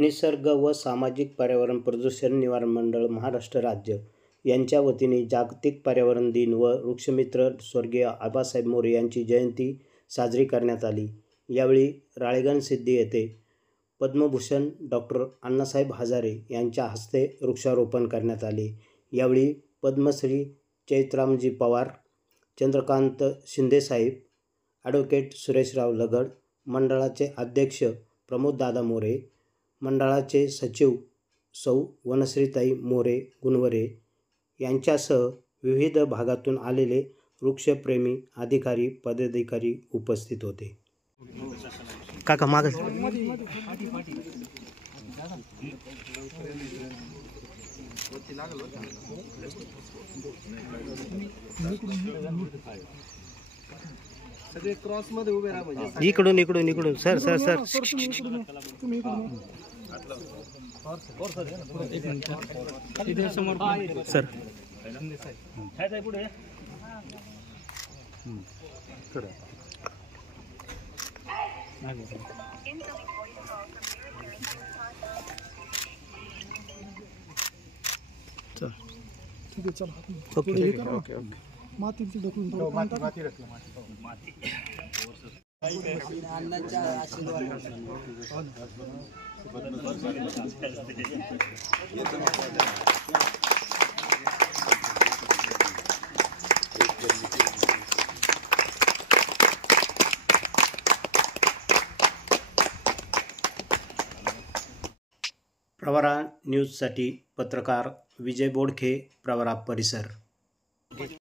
निसर्ग व सामाजिक पर्यावरण प्रदूषण निवारण मंडळ महाराष्ट्र राज्य यांच्या वतीने जागतिक पर्यावरण दिन व वृक्षमित्र स्वर्गीय आबासाहेब मोरे यांची जयंती साजरी करण्यात आली। यावेळी राळेगणसिद्धी येथे पद्मभूषण डॉक्टर अण्णासाहेब हजारे यांच्या हस्ते वृक्षारोपण करण्यात आले। यावेळी पद्मश्री चैत्रामजी पवार, चंद्रकांत शिंदेसाहेब, ॲडव्होकेट सुरेशराव लगड, मंडळाचे अध्यक्ष प्रमोददादा मोरे, मंडळाचे सचिव सौ वनश्रीताई मोरे गुणवरे यांच्यासह विविध भागातून आलेले वृक्षप्रेमी अधिकारी पदाधिकारी उपस्थित होते। काका माग सगळे क्रॉस मध्ये उभे राहा म्हणजे इकडून इकडून इकडून सर सर सर सर ठीक आहे चला ओके ओके मातीची ढकलून माती रखलं माती अण्णांच्या आशीर्वाद प्रवरा न्यूजसाठी पत्रकार विजय बोडखे, प्रवरा परिसर।